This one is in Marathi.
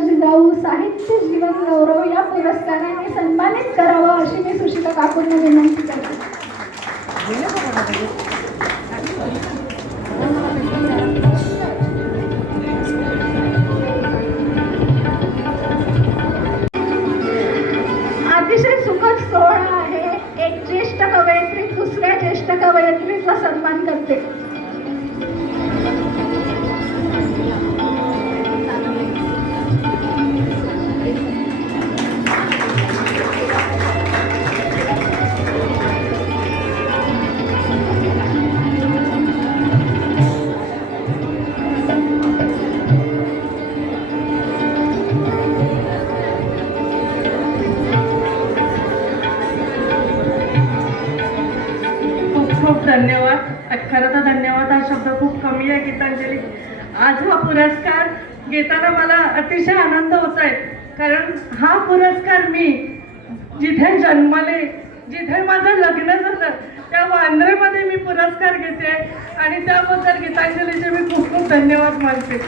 जिजाऊ साहित्य जीवन गौरव या पुरस्काराने सन्मानित करावा अशी मी सुशिता काकूंना विनंती करते. अतिशय सुखद सोहळा आहे. एक ज्येष्ठ कवयित्री दुसऱ्या ज्येष्ठ कवयित्रीचा सन्मान करते. खूप धन्यवाद. खरं तर धन्यवाद हा शब्द खूप कमी आहे गीतांजली. आज हा पुरस्कार घेताना मला अतिशय आनंद होत आहे, कारण हा पुरस्कार मी जिथे जन्मले, जिथे माझं लग्न झालं त्या वांद्रेमध्ये मी पुरस्कार घेते आणि त्याबद्दल गीतांजलीचे मी खूप खूप धन्यवाद मानते.